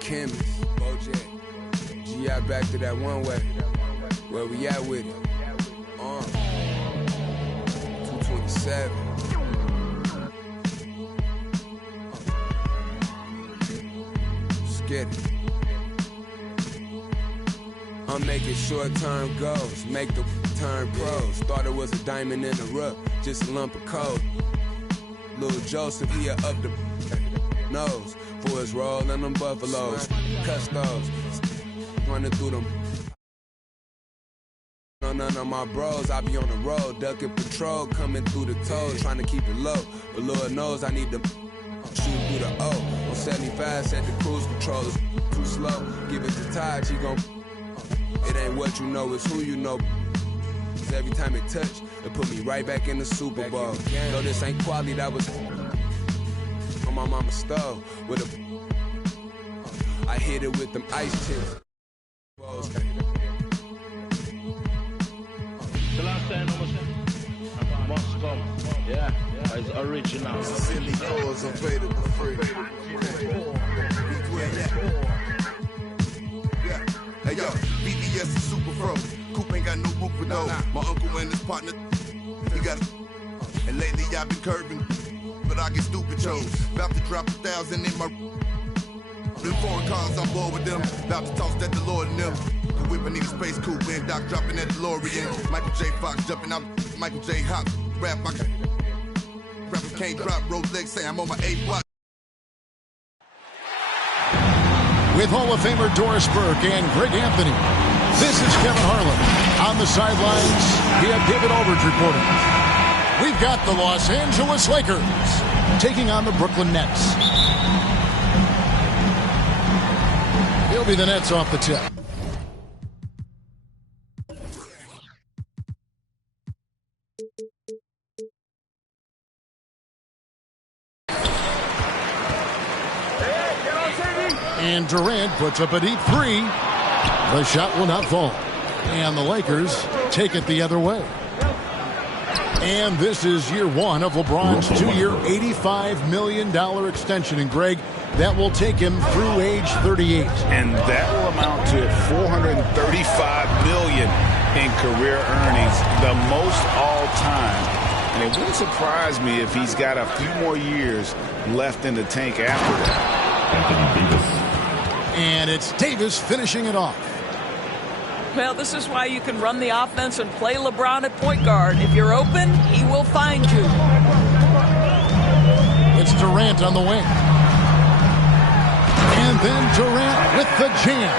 Chemist, Bojack, G.I. back to that one way. Where we at with it? 227. Let's get it. I'm making short-term goals, make the turn pros. Thought it was a diamond in the rough, just a lump of coal. Little Joseph, he up the nose for his roll and them buffaloes. Custos, running through them. None of my bros, I be on the road, ducking patrol, coming through the toes, trying to keep it low. But Lord knows I need to shoot through the O. On 75, set the cruise control, it's too slow. Give it to Taj, he gon'. It ain't what you know, it's who you know. Cause every time it touch, it put me right back in the Super Bowl. Though this ain't quality, that was on my mama's stove. With a, I hit it with them ice chips. The last time I was must come. Yeah, it's original. Silly cause available free. Yeah. Hey yo, BBS is super pro. Coop ain't got no roof with no. My uncle and his partner, he got. And lately I've been curving, but I get stupid chose. About to drop 1,000 in my. Them foreign cars, I'm bored with them. About to toss that DeLorean them. The whip, I need a space coupe, and Doc dropping that DeLorean. Michael J. Fox jumping out, Michael J. Hop. Rapper can't drop, Rolex say I'm on my 8 block. With Hall of Famer Doris Burke and Greg Anthony, this is Kevin Harlan. On the sidelines, we have David Aldridge reporting. We've got the Los Angeles Lakers taking on the Brooklyn Nets. It'll be the Nets off the tip. And Durant puts up a deep three. The shot will not fall. And the Lakers take it the other way. And this is year one of LeBron's 2-year, $85 million extension. And Greg, that will take him through age 38. And that will amount to $435 million in career earnings, the most all time. And it wouldn't surprise me if he's got a few more years left in the tank after that. And it's Davis finishing it off. Well, this is why you can run the offense and play LeBron at point guard. If you're open, he will find you. It's Durant on the wing. And then Durant with the jam.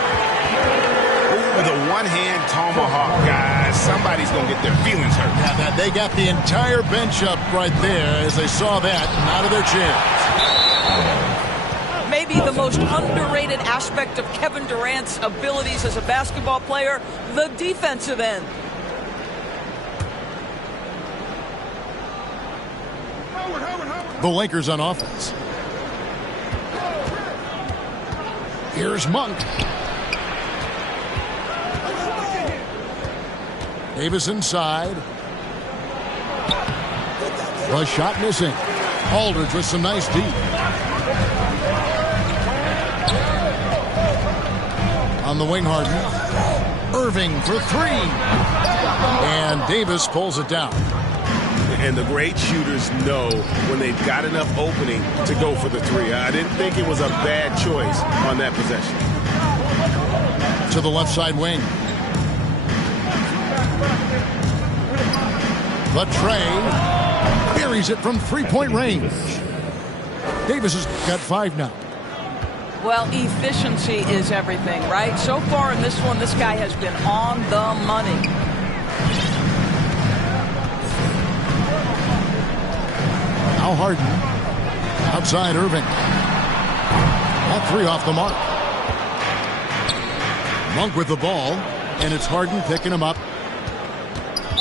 With a one-hand tomahawk, guys. Somebody's going to get their feelings hurt. Yeah, they got the entire bench up right there as they saw that and out of their chairs. Maybe the most underrated aspect of Kevin Durant's abilities as a basketball player, the defensive end. The Lakers on offense. Here's Monk. Davis inside. The shot missing. Aldridge with some nice deep. On the wing, Harden. Irving for three. And Davis pulls it down. And the great shooters know when they've got enough opening to go for the three. I didn't think it was a bad choice on that possession. To the left side wing. The tray. Buries it from three-point range. Davis has got 5 now. Well, efficiency is everything, right? So far in this one, this guy has been on the money. Now Harden. Outside Irving. That three off the mark. Monk with the ball. And it's Harden picking him up.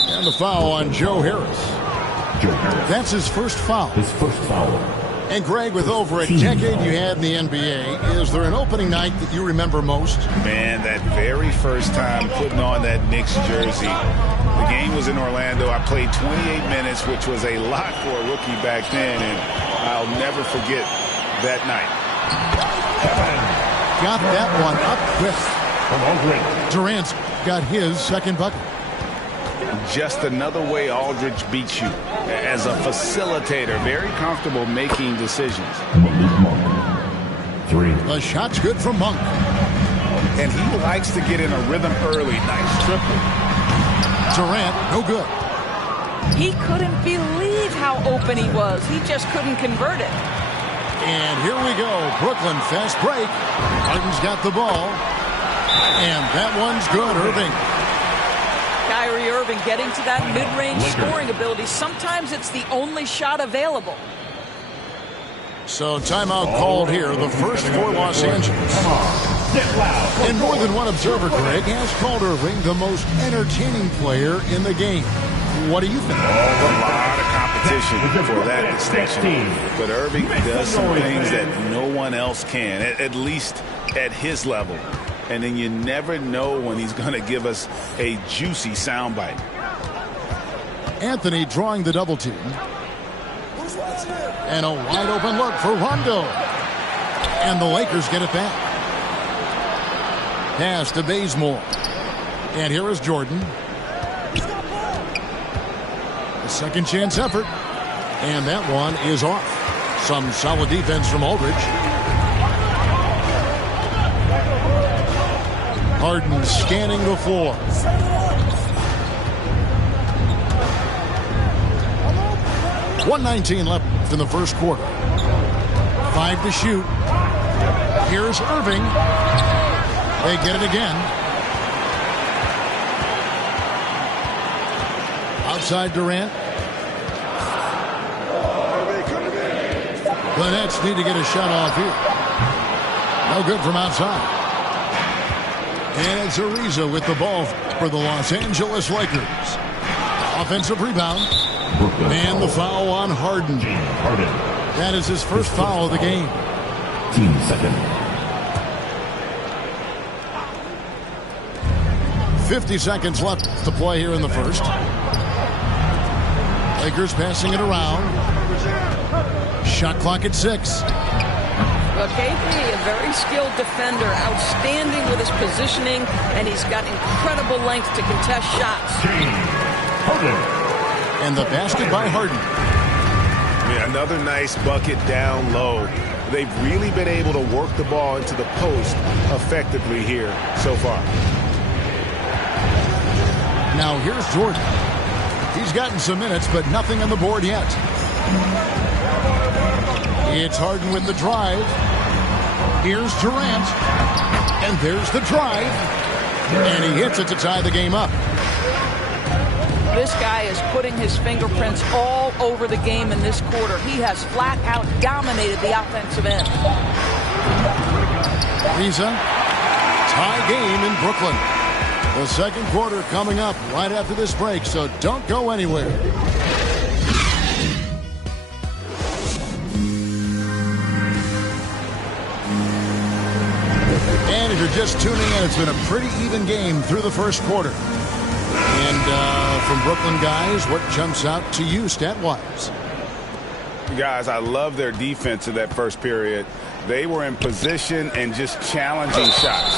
And the foul on Joe Harris. That's his first foul. And Greg, with over a decade you had in the NBA, is there an opening night that you remember most? Man, that very first time putting on that Knicks jersey. The game was in Orlando. I played 28 minutes, which was a lot for a rookie back then, and I'll never forget that night. Got that one up quick. Durant got his second bucket. Just another way Aldridge beats you. As a facilitator, very comfortable making decisions. The shot's good from Monk. And he likes to get in a rhythm early. Nice triple. Durant, no good. He couldn't believe how open he was. He just couldn't convert it. And here we go. Brooklyn fast break. Harden's got the ball. And that one's good. Irving. Kyrie Irving getting to that mid-range scoring ability. Sometimes it's the only shot available. So timeout called here, the first for Los Angeles. And more than one observer, Greg, has called Irving the most entertaining player in the game. What do you think? A lot of competition for that distinction. But Irving does some things that no one else can, at least at his level. And then you never know when he's going to give us a juicy soundbite. Anthony drawing the double team. And a wide open look for Rondo. And the Lakers get it back. Pass to Bazemore. And here is Jordan. A second chance effort. And that one is off. Some solid defense from Aldridge. Harden scanning the floor. .119 left in the first quarter. 5 to shoot. Here's Irving. They get it again. Outside Durant. The Nets need to get a shot off here. No good from outside. And it's Ariza with the ball for the Los Angeles Lakers. Offensive rebound. And the foul on Harden. That is his first foul of the game. Team second. 50 seconds left to play here in the first. Lakers passing it around. Shot clock at 6. Well, KP, a very skilled defender, outstanding with his positioning, and he's got incredible length to contest shots. And the basket by Harden. Yeah, another nice bucket down low. They've really been able to work the ball into the post effectively here so far. Now here's Jordan. He's gotten some minutes, but nothing on the board yet. It's Harden with the drive. Here's Durant. And there's the drive. And he hits it to tie the game up. This guy is putting his fingerprints all over the game in this quarter. He has flat out dominated the offensive end. Ariza, tie game in Brooklyn. The second quarter coming up right after this break, so don't go anywhere. And if you're just tuning in, it's been a pretty even game through the first quarter. And from Brooklyn guys, what jumps out to you stat-wise? Guys, I love their defense in that first period. They were in position and just challenging shots.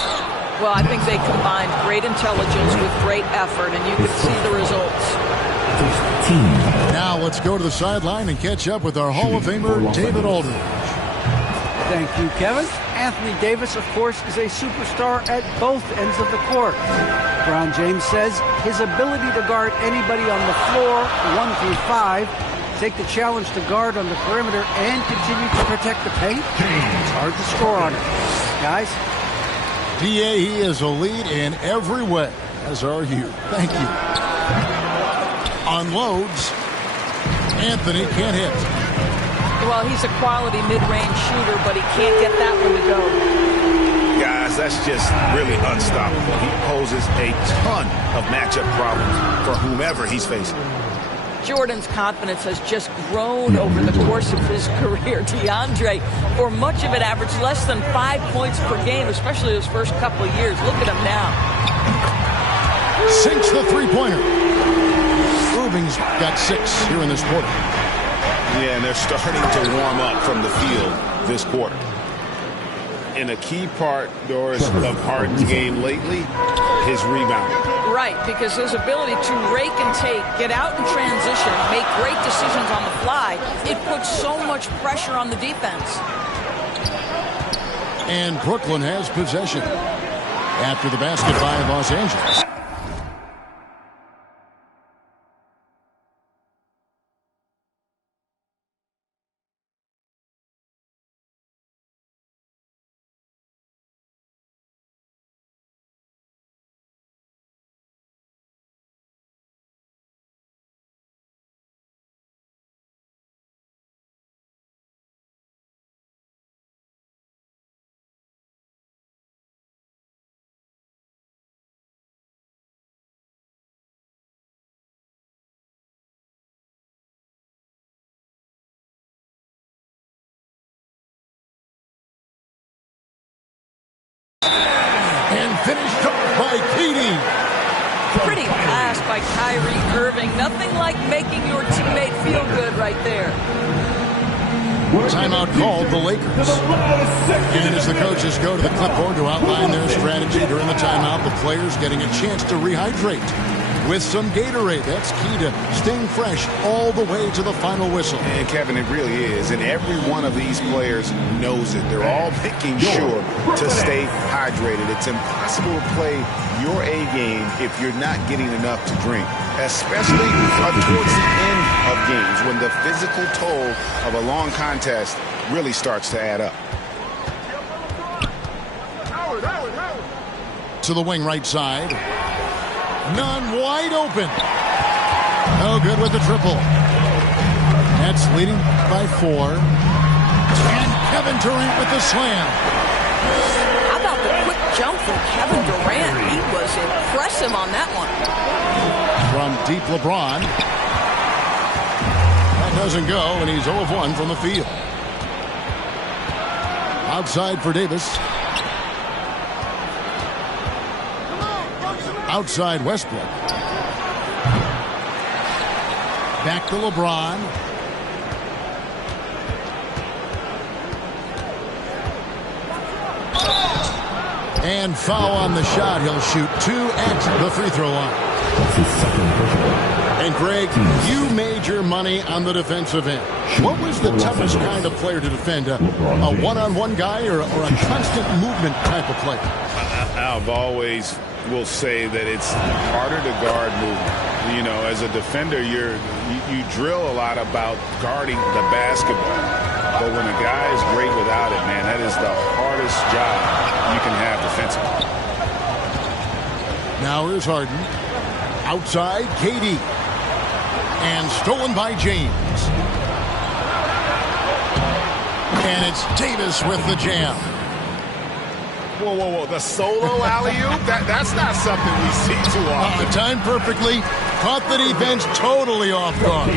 Well, I think they combined great intelligence with great effort, and you could see the results. Now let's go to the sideline and catch up with our Hall of Famer, David Aldridge. Thank you, Kevin. Anthony Davis, of course, is a superstar at both ends of the court. LeBron James says his ability to guard anybody on the floor, 1 through 5, take the challenge to guard on the perimeter, and continue to protect the paint, it's hard to score on it. Guys? DA, he is a lead in every way, as are you. Thank you. Unloads. Anthony can't hit. Well, he's a quality mid-range shooter, but he can't get that one to go. Guys, that's just really unstoppable. He poses a ton of matchup problems for whomever he's facing. Jordan's confidence has just grown over the course of his career. DeAndre, for much of it, averaged less than 5 points per game, especially those first couple of years. Look at him now. Sinks the three-pointer. Irving's got 6 here in this quarter. Yeah, and they're starting to warm up from the field this quarter. And a key part, Doris, of Harden's game lately, his rebounding. Right, because his ability to rake and take, get out in transition, make great decisions on the fly, it puts so much pressure on the defense. And Brooklyn has possession after the basket by Los Angeles. And finished up by KD. Pretty pass by Kyrie Irving. Nothing like making your teammate feel good right there. Timeout called the Lakers. And as the coaches go to the clipboard to outline their strategy during the timeout, the players getting a chance to rehydrate with some Gatorade. That's key to staying fresh all the way to the final whistle. And Kevin, it really is. And every one of these players knows it. They're all making sure to stay hydrated. It's impossible to play your A game if you're not getting enough to drink, especially towards the end of games when the physical toll of a long contest really starts to add up. To the wing right side. None wide open. No good with the triple. Nets leading by 4. And Kevin Durant with the slam. How about the quick jump from Kevin Durant? He was impressive on that one. From deep LeBron. That doesn't go, and he's 0 of 1 from the field. Outside for Davis. Outside Westbrook. Back to LeBron. And foul on the shot. He'll shoot 2 at the free throw line. And Greg, you made your money on the defensive end. What was the toughest kind of player to defend? A one-on-one guy or a constant movement type of player? I've always will say that it's harder to guard movement. You know, as a defender, you drill a lot about guarding the basketball. But when a guy is great without it, man, that is the hardest job you can have defensively. Now here's Harden. Outside, KD. And stolen by James. And it's Davis with the jam. Whoa, whoa, whoa. The solo alley-oop? That's not something we see too often. Timed perfectly. Caught the defense totally off guard.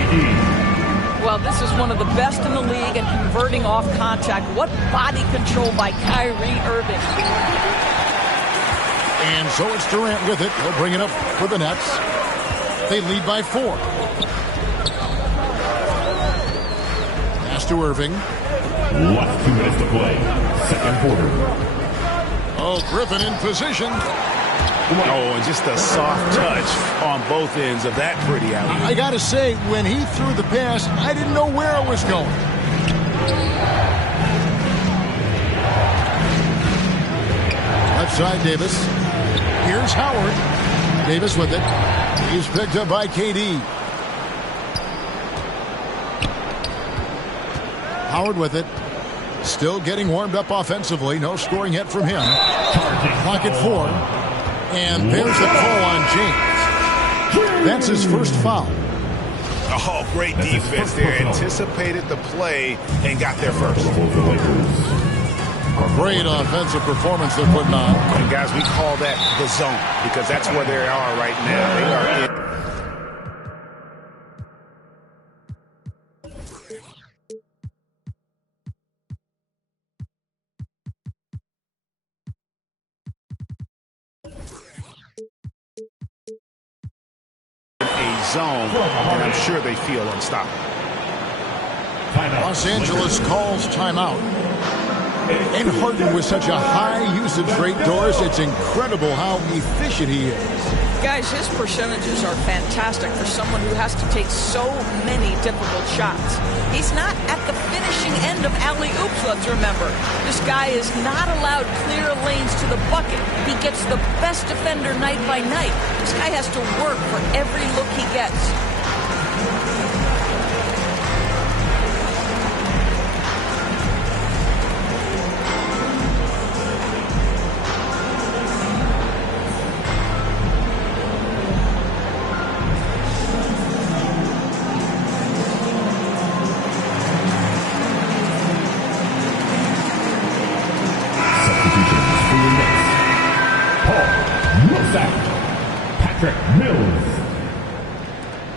Well, this is one of the best in the league at converting off contact. What body control by Kyrie Irving. And so it's Durant with it. He'll bring it up for the Nets. They lead by 4. Pass to Irving. Last 2 minutes to play. Second quarter. Oh, Griffin in position. Oh, and just a soft touch on both ends of that pretty alley. I got to say, when he threw the pass, I didn't know where it was going. Left side, Davis. Here's Howard. Davis with it. He's picked up by KD. Howard with it. Still getting warmed up offensively. No scoring yet from him. Clock at 4. And there's the call on James. That's his first foul. Oh, great defense there. Anticipated the play and got there first. Great offensive performance they're putting on. And guys, we call that the zone because that's where they are right now. They are in. zone, and I'm sure they feel unstoppable. Los Angeles calls timeout. And Harden with such a high usage rate, Doris, it's incredible how efficient he is. Guys, his percentages are fantastic for someone who has to take so many difficult shots. He's not at the finishing end of alley-oops, let's remember. This guy is not allowed clear lanes to the bucket. He gets the best defender night by night. This guy has to work for every look he gets.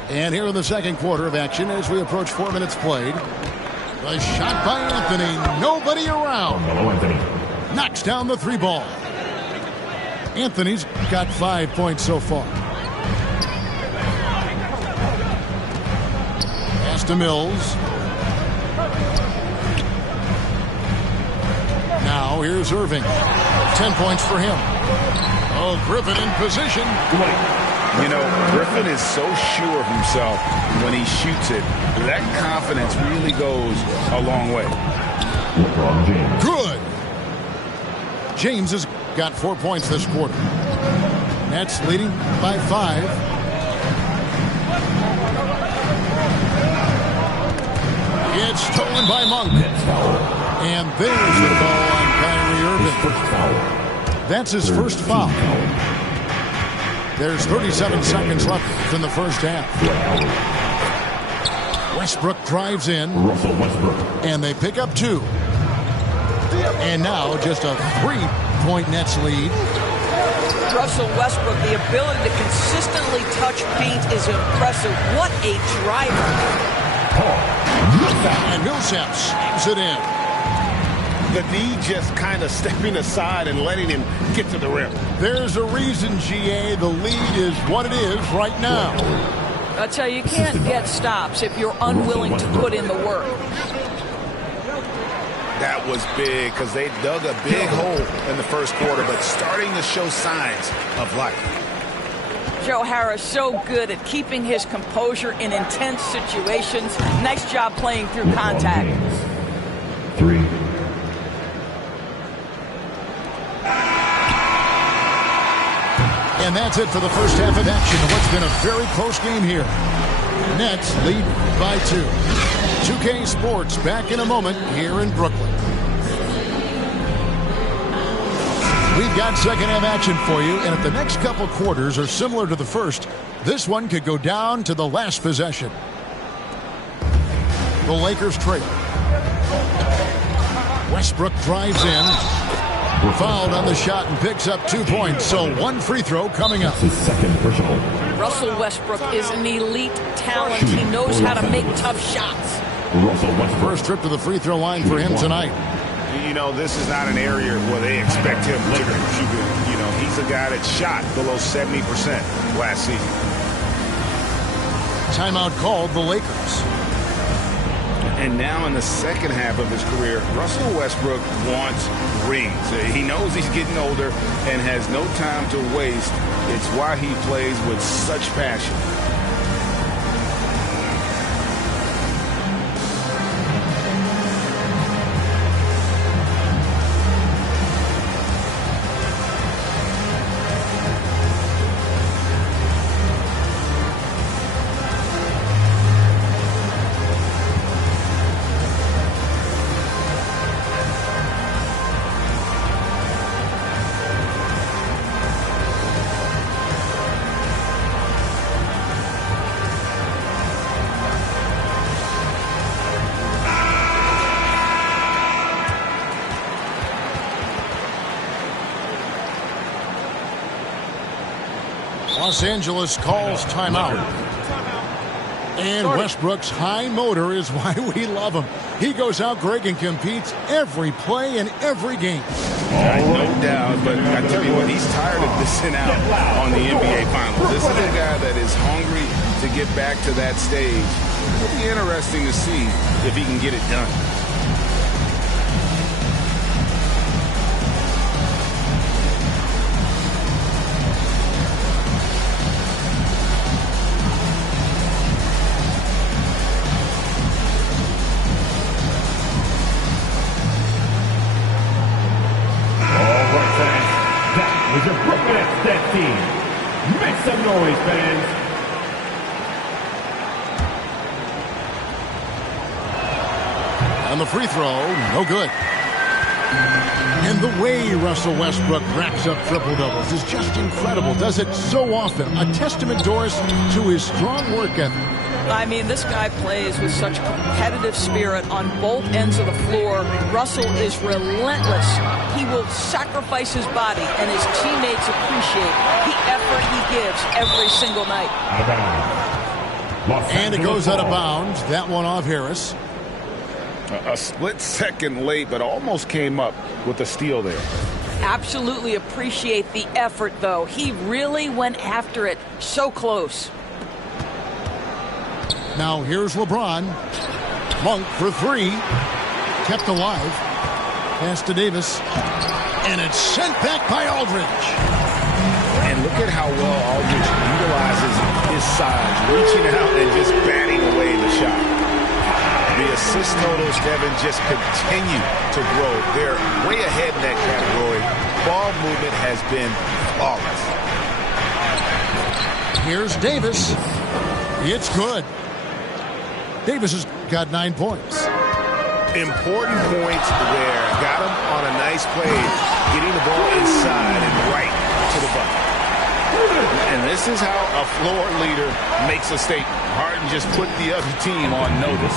And here in the second quarter of action, as we approach 4 minutes played, a shot by Anthony, nobody around. Knocks down the three ball. Anthony's got 5 points so far. Pass to Mills. Now here's Irving. 10 points for him. Oh, Griffin in position. You know, Griffin is so sure of himself when he shoots it. That confidence really goes a long way. Good. James has got 4 points this quarter. Nets leading by 5. It's stolen by Monk. And there's the ball on Kyrie Irving. That's his first foul. There's 37 seconds left in the first half. Westbrook drives in. And they pick up 2. And now just a 3-point Nets lead. Russell Westbrook, the ability to consistently touch paint is impressive. What a driver. And Millsap slams it in. The D just kind of stepping aside and letting him get to the rim. There's a reason, GA, the lead is what it is right now. I tell you, you can't get stops if you're unwilling to put in the work. That was big because they dug a big hole in the first quarter, but starting to show signs of life. Joe Harris so good at keeping his composure in intense situations. Nice job playing through contact. 3. And that's it for the first half of action of what's been a very close game here. Nets lead by 2. 2K Sports back in a moment here in Brooklyn. We've got second half action for you, and if the next couple quarters are similar to the first, this one could go down to the last possession. The Lakers trail. Westbrook drives in. Fouled on the shot and picks up 2 points. So 1 free throw coming up. His second personal. Russell Westbrook is an elite talent. He knows how to make tough shots. First trip to the free throw line for him tonight. You know, this is not an area where they expect him to contribute. You know, he's a guy that shot below 70% last season. Timeout called the Lakers. And now in the second half of his career, Russell Westbrook wants rings. He knows he's getting older and has no time to waste. It's why he plays with such passion. Los Angeles calls timeout. And Westbrook's high motor is why we love him. He goes out, Greg, and competes every play in every game. No doubt, but I tell you what, he's tired of missing out on the NBA Finals. This is a guy that is hungry to get back to that stage. It'll be interesting to see if he can get it done. With your Brooklyn Nets team. Make some noise, fans. And the free throw, no good. And the way Russell Westbrook racks up triple-doubles is just incredible. Does it so often. A testament, Doris, to his strong work ethic. I mean, this guy plays with such competitive spirit on both ends of the floor. Russell is relentless. He will sacrifice his body, and his teammates appreciate the effort he gives every single night. And it goes out of bounds. That one off Harris. A split second late, but almost came up with the steal there. Absolutely appreciate the effort, though. He really went after it. So close. Now here's LeBron. Monk for three. Kept alive. Pass to Davis. And it's sent back by Aldridge. And look at how well Aldridge utilizes his size, reaching out and just batting away the shot. The assist totals, Devin, just continue to grow. They're way ahead in that category. Ball movement has been flawless. Here's Davis. It's good. Davis has got 9 points. Important points there. Got him on a nice play, getting the ball inside and right to the bucket. And this is how a floor leader makes a statement. Harden just put the other team on notice.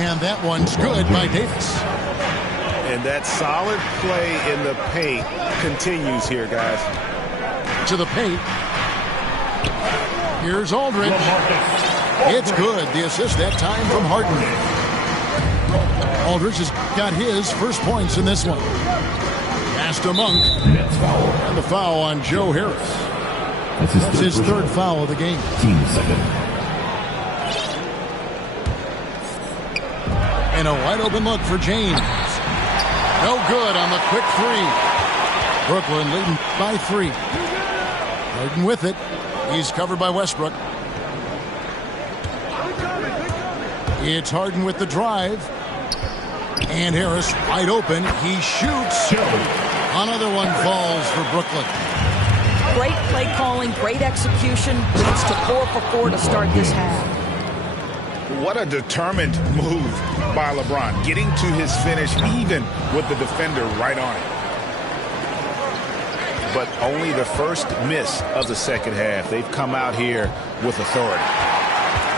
And that one's good by Davis. And that solid play in the paint continues here, guys. To the paint. Here's Aldridge. It's good. The assist that time from Harden. Aldridge has got his first points in this one. Pass to Monk. And the foul on Joe Harris. That's his third foul of the game. Team second. And a wide open look for James. No good on the quick three. Brooklyn leading by 3. Harden with it. He's covered by Westbrook. It's Harden with the drive. And Harris wide open. He shoots. Another one falls for Brooklyn. Great play calling, great execution. Leads to 4 for 4 to start this half. What a determined move by LeBron, getting to his finish even with the defender right on it. But only the first miss of the second half. They've come out here with authority.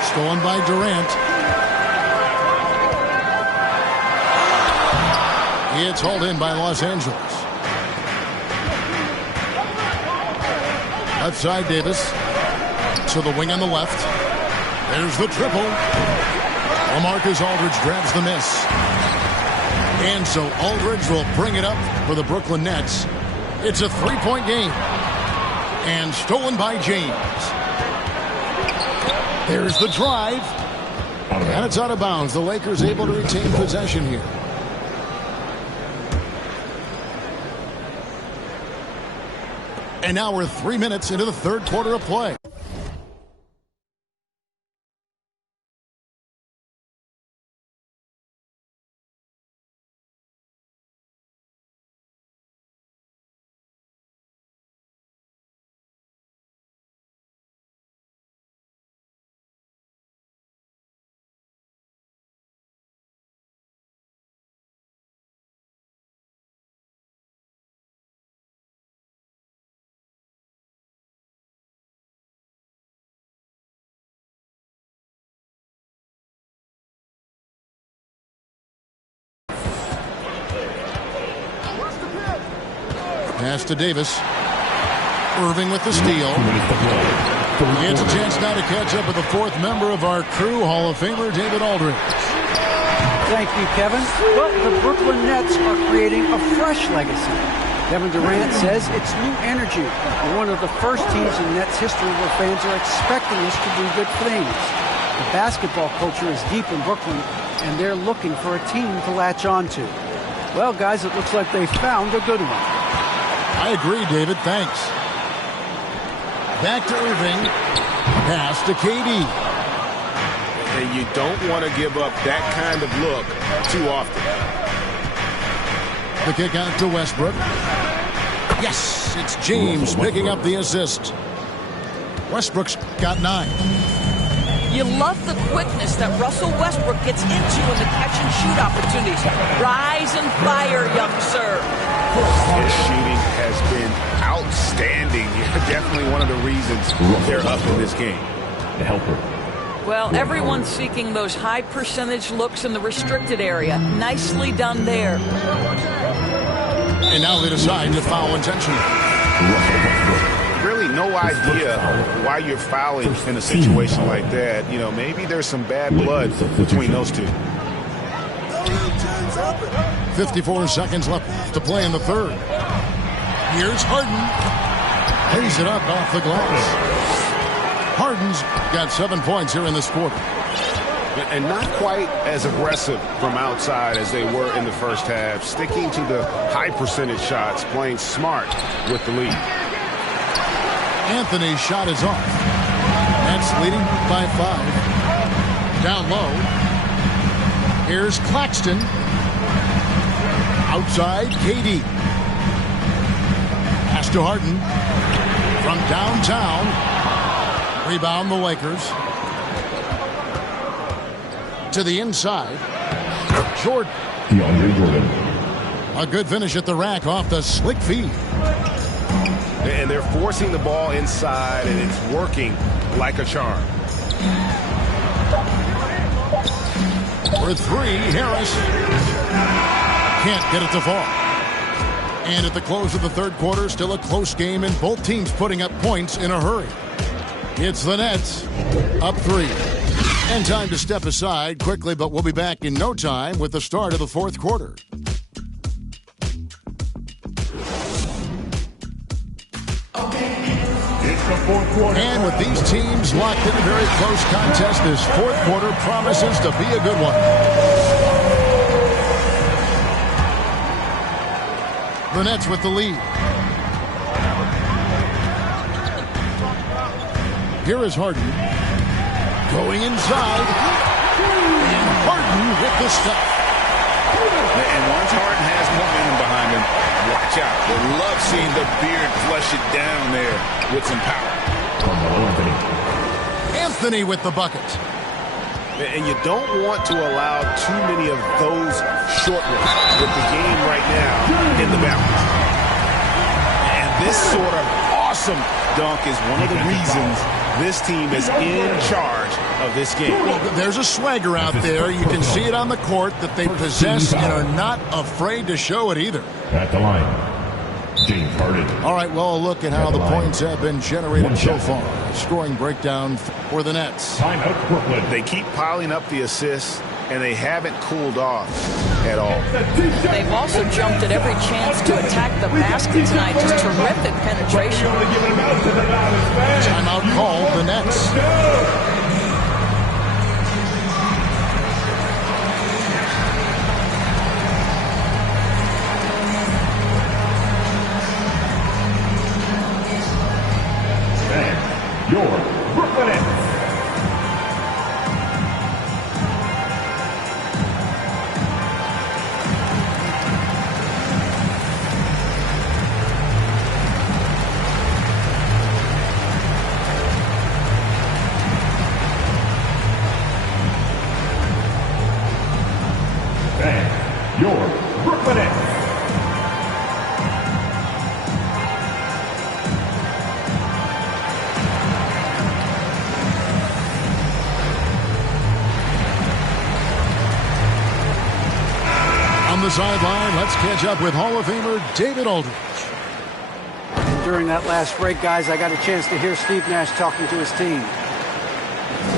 Stolen by Durant. It's hauled in by Los Angeles. Left side, Davis. To the wing on the left. There's the triple. LaMarcus Aldridge grabs the miss. And so Aldridge will bring it up for the Brooklyn Nets. It's a 3-point game. And stolen by James. There's the drive. And it's out of bounds. The Lakers able to retain possession here. And now we're 3 minutes into the third quarter of play. Pass to Davis. Irving with the steal. It's a chance now to catch up with the fourth member of our crew, Hall of Famer David Aldridge. Thank you, Kevin. Well, the Brooklyn Nets are creating a fresh legacy. Kevin Durant says it's new energy. We're one of the first teams in Nets history where fans are expecting us to do good things. The basketball culture is deep in Brooklyn, and they're looking for a team to latch on to. Well, guys, it looks like they found a good one. I agree, David. Thanks. Back to Irving. Pass to KD. And you don't want to give up that kind of look too often. The kick out to Westbrook. Yes, it's James picking up the assist. Westbrook's got 9. You love the quickness that Russell Westbrook gets into in the catch-and-shoot opportunities. Rise and fire, young sir. His shooting has been outstanding. Definitely one of the reasons they're up in this game. The helper. Well, everyone's seeking those high percentage looks in the restricted area. Nicely done there. And now they decide to foul intentionally. Really no idea why you're fouling in a situation like that. You know, maybe there's some bad blood between those two. 54 seconds left to play in the third. Here's Harden. Lays it up off the glass. Harden's got 7 points here in this quarter. And not quite as aggressive from outside as they were in the first half. Sticking to the high percentage shots, playing smart with the lead. Anthony's shot is off. Nets leading by 5. Down low. Here's Claxton. Outside, KD. Pass to Harden. From downtown. Rebound the Lakers. To the inside. Jordan. DeAndre Jordan. A good finish at the rack off the slick feed. And they're forcing the ball inside, and it's working like a charm. For 3, Harris. Can't get it to fall. And at the close of the third quarter, still a close game, and both teams putting up points in a hurry. It's the Nets, up 3. And time to step aside quickly, but we'll be back in no time with the start of the fourth quarter. It's the fourth quarter. And with these teams locked in a very close contest, this fourth quarter promises to be a good one. The Nets with the lead. Here is Harden. Going inside. And Harden with the step. And once Harden has momentum behind him, watch out. They love seeing the beard flush it down there with some power. Anthony with the bucket. And you don't want to allow too many of those short ones with the game right now in the balance. And this sort of awesome dunk is one of the reasons this team is in charge of this game. Well, there's a swagger out there. You can see it on the court that they possess and are not afraid to show it either. At the line, James Harden. All right, well, a look at how the points have been generated so far. Scoring breakdown for the Nets. Timeout Brooklyn. They keep piling up the assists, and they haven't cooled off at all. They've also jumped at every chance to attack the basket tonight. Just terrific penetration. Timeout called the Nets. Your Brooklyn Nets. And your Brooklyn Nets. On the sideline, let's catch up with Hall of Famer David Aldridge. And during that last break, guys, I got a chance to hear Steve Nash talking to his team.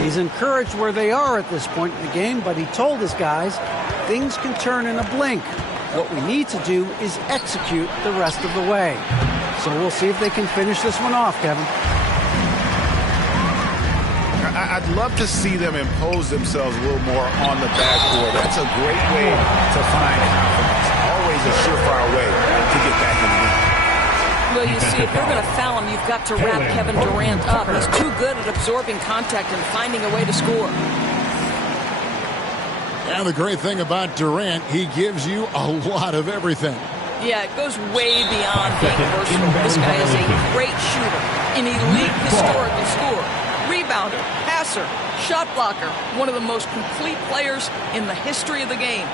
He's encouraged where they are at this point in the game, but he told his guys things can turn in a blink. What we need to do is execute the rest of the way. So we'll see if they can finish this one off, Kevin. I'd love to see them impose themselves a little more on the backboard. That's a great way to find confidence. Always a surefire way to get back in the game. Well, you see, if you're going to foul him, you've got to wrap Kevin Durant up. He's too good at absorbing contact and finding a way to score. And the great thing about Durant, he gives you a lot of everything. Yeah, it goes way beyond being versatile. This guy is a great shooter, an elite historical scorer, rebounder, passer, shot blocker, one of the most complete players in the history of the game.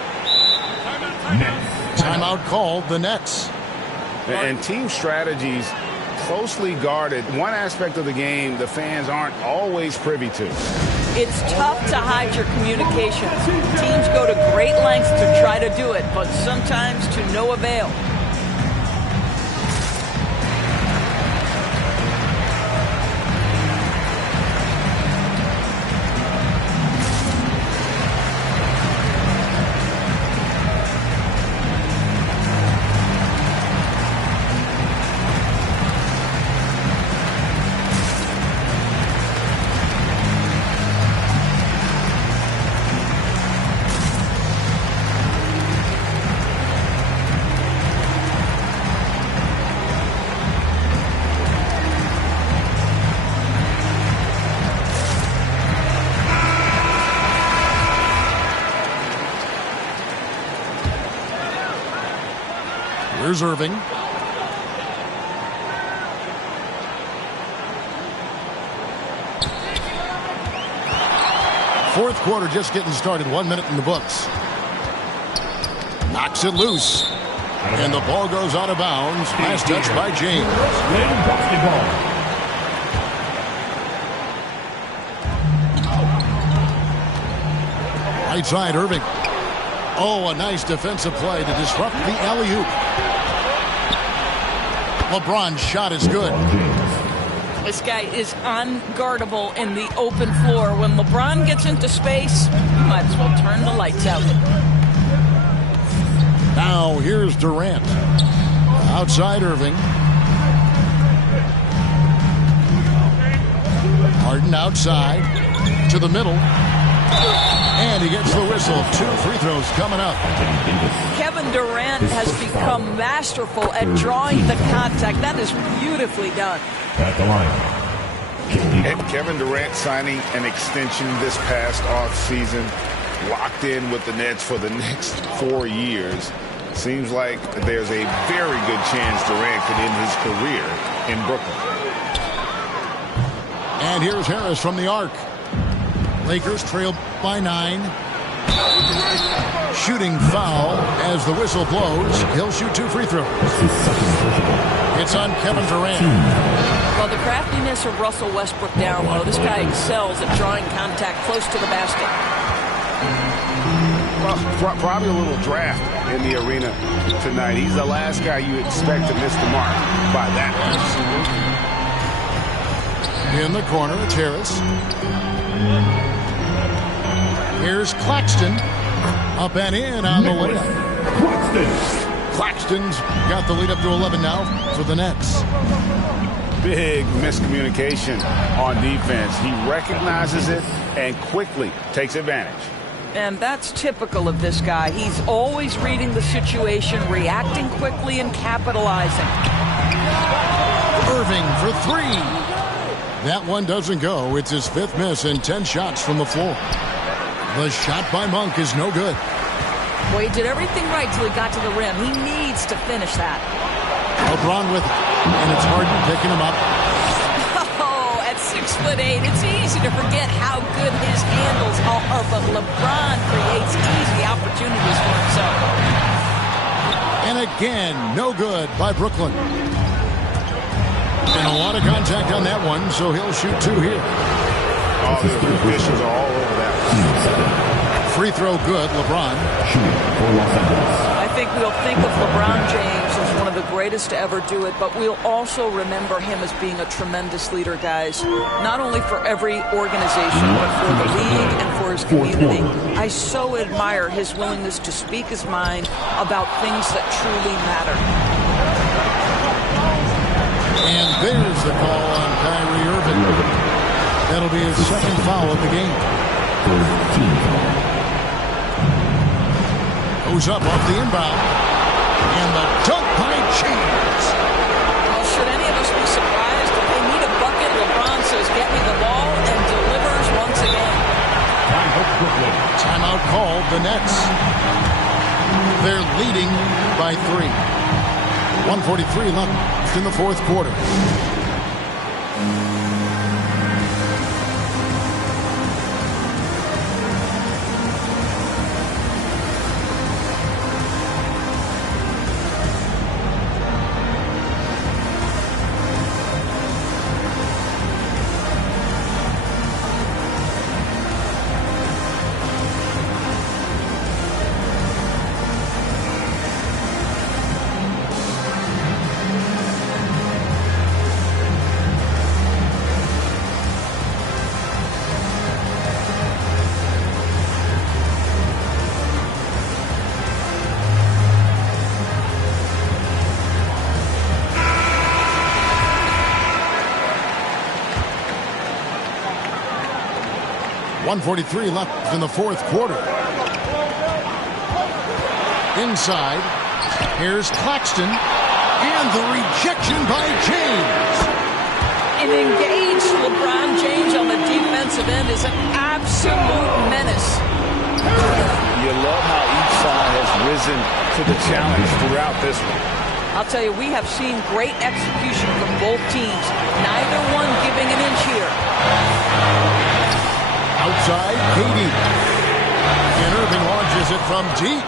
Timeout called, the Nets. And team strategies closely guarded. One aspect of the game the fans aren't always privy to. It's tough to hide your communications. Teams go to great lengths to try to do it, but sometimes to no avail. Here's Irving. Fourth quarter just getting started. 1 minute in the books. Knocks it loose. And the ball goes out of bounds. Pass touch by James. Right side, Irving. Oh, a nice defensive play to disrupt the alley-oop. LeBron's shot is good. This guy is unguardable in the open floor. When LeBron gets into space, you might as well turn the lights out. Now here's Durant. Outside Irving. Harden outside to the middle. And he gets the whistle. 2 free throws coming up. Kevin Durant has become masterful at drawing the contact. That is beautifully done. At the line. And Kevin Durant signing an extension this past offseason, locked in with the Nets for the next 4 years. Seems like there's a very good chance Durant could end his career in Brooklyn. And here's Harris from the arc. Lakers trail by 9. Shooting foul as the whistle blows. He'll shoot 2 free throws. It's on Kevin Durant. Well, the craftiness of Russell Westbrook down low. This guy excels at drawing contact close to the basket. Well, probably a little draft in the arena tonight. He's the last guy you expect to miss the mark by that much. In the corner, it's Harris. Here's Claxton. Up and in on the layup. Claxton's got the lead up to 11 now for the Nets. Big miscommunication on defense. He recognizes it and quickly takes advantage. And that's typical of this guy. He's always reading the situation, reacting quickly, and capitalizing. Irving for 3. That one doesn't go. It's his 5th miss and 10 shots from the floor. The shot by Monk is no good. Well, he did everything right till he got to the rim. He needs to finish that. LeBron with it, and it's Harden picking him up. Oh, at 6'8", it's easy to forget how good his handles are, but LeBron creates easy opportunities for himself. And again, no good by Brooklyn. And a lot of contact on that one, so he'll shoot 2 here. Oh, the officials are all over that. Free throw good, LeBron. I think we'll think of LeBron James as one of of the greatest to ever do it, but we'll also remember him as being a tremendous leader, guys. Not only for every organization, but for the league and for his community. I so admire his willingness to speak his mind about things that truly matter. And there's the call on Kyrie Irving. That'll be his second foul of the game. Goes up off the inbound. And the dunk by James. Well, should any of us be surprised? If they need a bucket, LeBron says, get me the ball, and delivers once again. Timeout called, the Nets. They're leading by 3. 1:43 left in the fourth quarter. .143 left in the fourth quarter. Inside, here's Claxton, and the rejection by James. An engaged LeBron James on the defensive end is an absolute menace. You love how each side has risen to the challenge throughout this one. I'll tell you, we have seen great execution from both teams. Neither one giving an inch here. Outside, Katie. And Irving launches it from deep.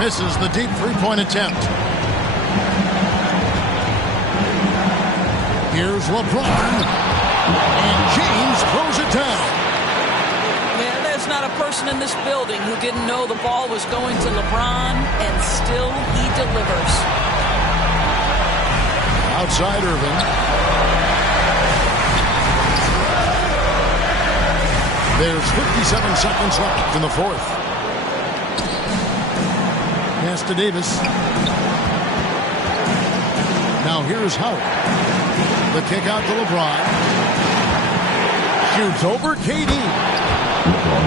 Misses the deep three-point attempt. Here's LeBron. And James throws it down. Yeah, there's not a person in this building who didn't know the ball was going to LeBron, and still he delivers. Outside Irving. There's 57 seconds left in the fourth. Pass to Davis. Now here's Howard. The kick out to LeBron. Shoots over KD.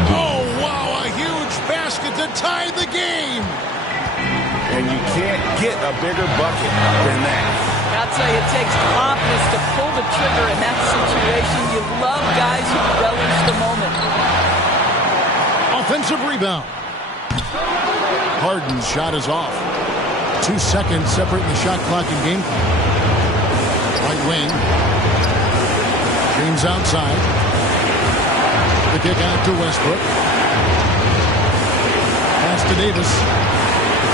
Oh, wow, a huge basket to tie the game. And you can't get a bigger bucket than that. I'll tell you, it takes confidence to pull the trigger in that situation. You love guys who relish the moment. Offensive rebound. Harden's shot is off. 2 seconds separating the shot clock and game clock. Right wing. James outside. The kick out to Westbrook. Pass to Davis.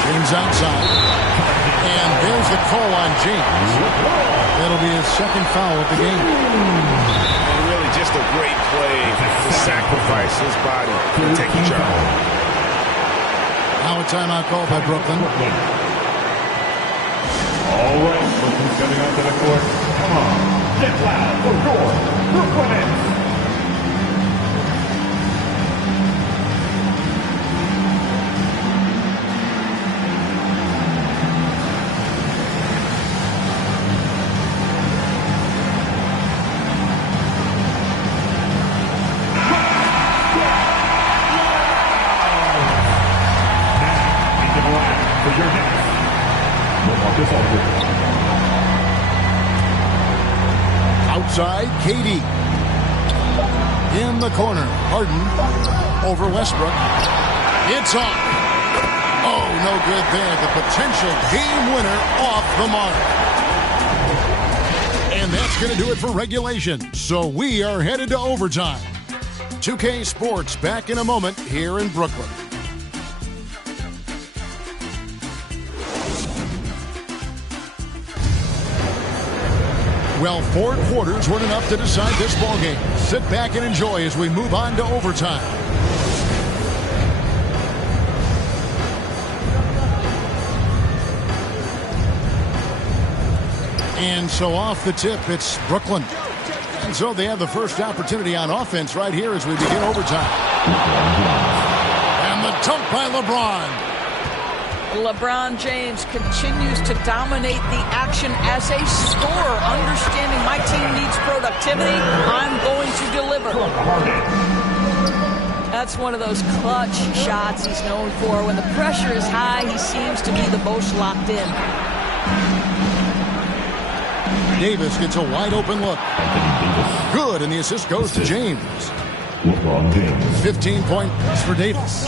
James outside. And there's the call on James. That'll be his second foul of the game. And really just a great play to sacrifice his body to take the charge. Now a timeout called by Brooklyn. All right, look who's coming onto the court. Come on, get loud for your Brooklyn Nets. Outside, KD. In the corner, Harden over Westbrook. It's off. Oh, no good there. The potential game winner off the mark. And that's going to do it for regulation. So we are headed to overtime. 2K Sports back in a moment here in Brooklyn. Well, 4 quarters weren't enough to decide this ballgame. Sit back and enjoy as we move on to overtime. And so off the tip, it's Brooklyn. And so they have the first opportunity on offense right here as we begin overtime. And the dunk by LeBron. LeBron James continues to dominate the action as a scorer, understanding my team needs productivity. I'm going to deliver. That's one of those clutch shots he's known for. When the pressure is high, he seems to be the most locked in. Davis gets a wide open look. Good, and the assist goes to James. 15 points for Davis.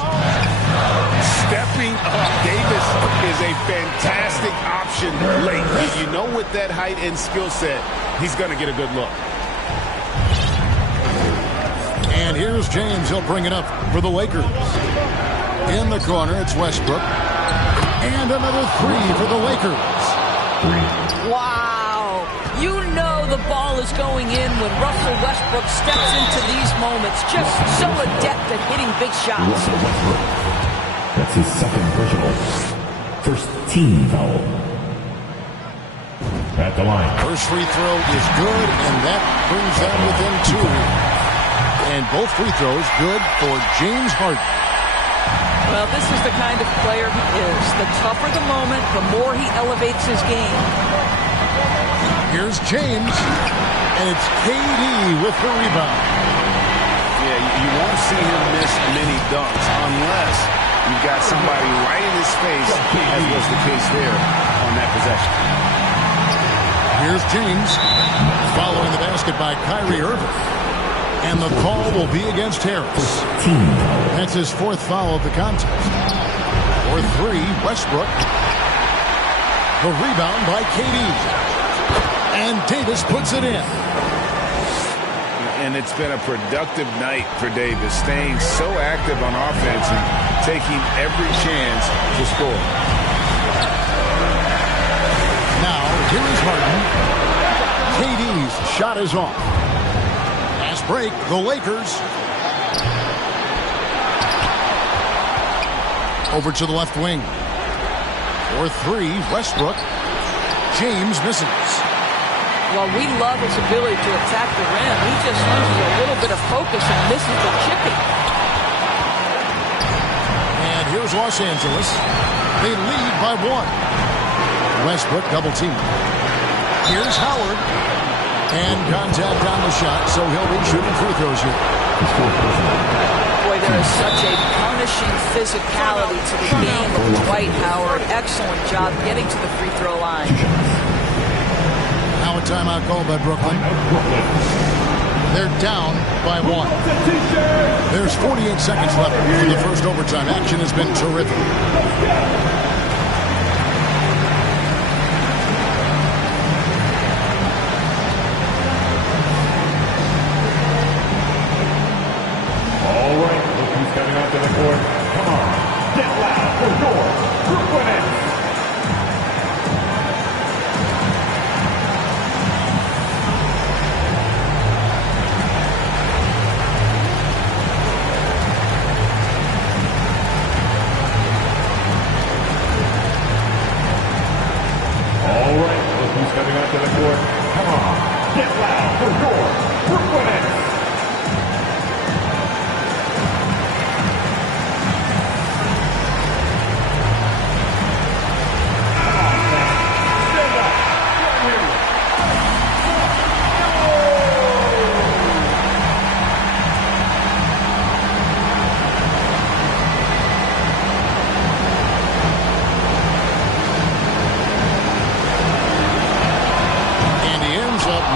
Stepping up, Davis is a fantastic option late. You know, with that height and skill set, he's going to get a good look. And here's James. He'll bring it up for the Lakers. In the corner, it's Westbrook. And another three for the Lakers. Wow. You know the ball is going in when Russell Westbrook steps into these moments. Just so adept at hitting big shots. That's his second personal. First team foul. At the line. First free throw is good, and that brings them within two. And both free throws good for James Harden. Well, this is the kind of player he is. The tougher the moment, the more he elevates his game. Here's James, and it's KD with the rebound. Yeah, you won't see him miss many dunks unless you've got somebody right in his face, as was the case there on that possession. Here's James, following the basket by Kyrie Irving. And the call will be against Harris. That's his fourth foul of the contest. For three, Westbrook. The rebound by KD. And Davis puts it in. And it's been a productive night for Davis, staying so active on offense and taking every chance to score. Now, here is Harden. KD's shot is off. Fast break, the Lakers. Over to the left wing. For three, Westbrook. James misses. Well, we love his ability to attack the rim. He just loses a little bit of focus and misses the chipping. And here's Los Angeles. They lead by one. Westbrook double team. Here's Howard. And contact on the shot, so he'll be shooting free throws here. Boy, there is such a punishing physicality to the game of Dwight Howard. Excellent job getting to the free throw line. Now a timeout called by Brooklyn. They're down by one. There's 48 seconds left in the first overtime. Action has been terrific. All right, look who's coming out to the court. Come on, get loud for your Brooklyn Nets. All right, look who's coming out to the court. Come on, get loud for your Brooklyn Nets.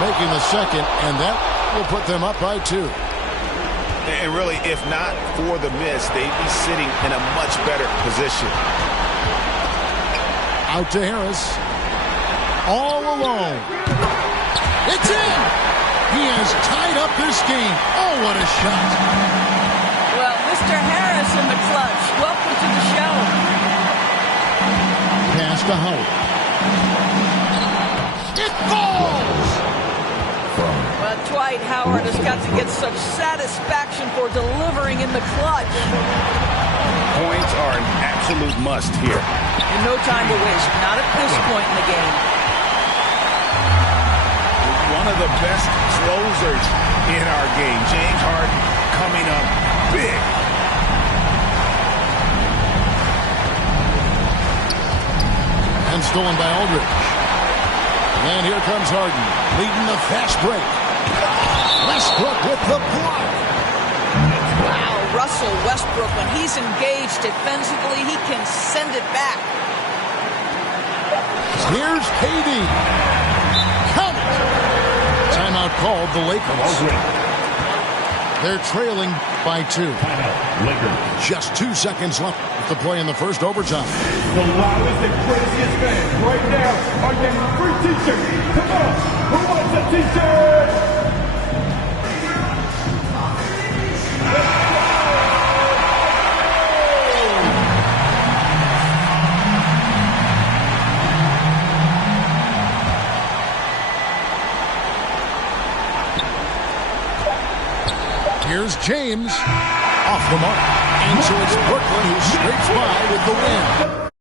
Making the second, and that will put them up by two. And really, if not for the miss, they'd be sitting in a much better position. Out to Harris. All alone. It's in! He has tied up this game. Oh, what a shot. Well, Mr. Harris in the clutch. Welcome to the show. Pass to Howard. It falls! Well, Dwight Howard has got to get such satisfaction for delivering in the clutch. Points are an absolute must here. And no time to waste, not at this point in the game. one of the best closers in our game. James Harden coming up big. And stolen by Aldridge. And here comes Harden, leading the fast break. Westbrook with the block. Wow, Russell Westbrook, when he's engaged defensively, he can send it back. Here's KD. Count it. Timeout called the Lakers. They're trailing by 2. Just 2 seconds left to play in the first overtime. The loudest and craziest fans right now are getting free t-shirts. Come on, who wants a t-shirt? Here's James off the mark. And so it's Brooklyn who scrapes by with the win.